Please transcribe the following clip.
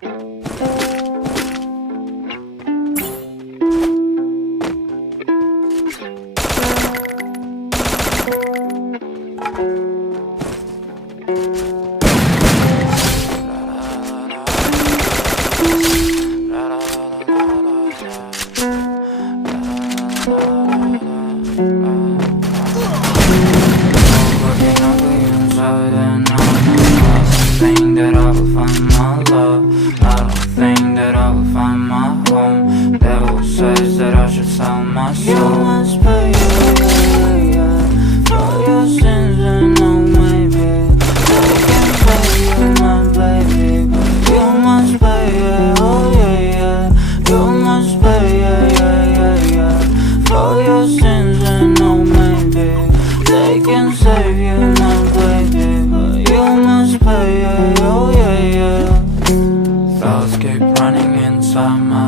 Think that I will find my love. I don't think that I will find my home. Devil says that I should sell my soul. You must pay, for your sins and no maybe they can pay you, my baby, but you must pay, oh yeah. You must pay, for your sins and no maybe they can save you, my baby, but you must pay, oh yeah. Thoughts keep running inside my